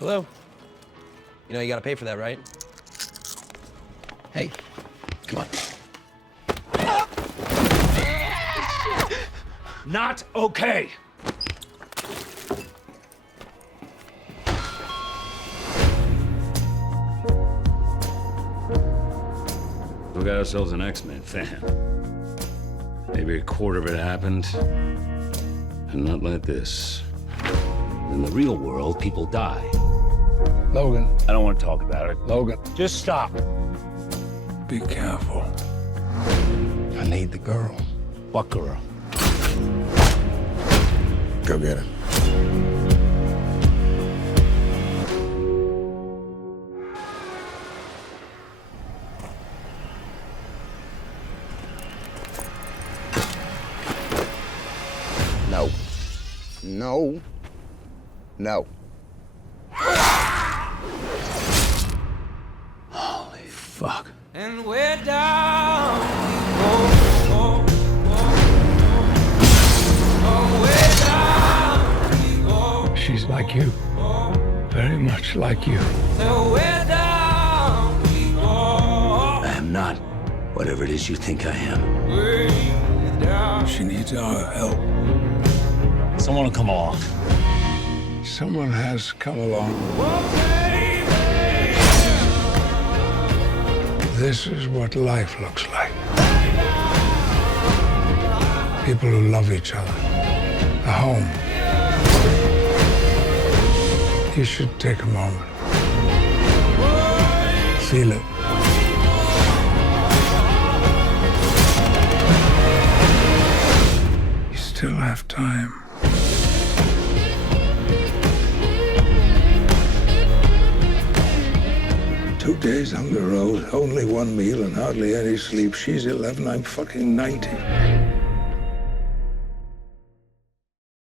Hello? You know you gotta pay for that, right? Hey, come on. Not okay. We got ourselves an X-Men fan. Maybe a quarter of it happened, and not like this. In the real world, people die. Logan. I don't want to talk about it. Logan. Just stop. Be careful. I need the girl. What girl? Go get her. No. No. No. Holy fuck. And we're down we go, way down we go. She's like you. Very much like you. So we're down we go, I am not whatever it is you think I am. way down. She needs our help. Someone will come along. Someone has come along. This is what life looks like. People who love each other. A home. You should take a moment. Feel it. You still have time. Two days on the road, only one meal and hardly any sleep. She's 11, I'm fucking 90.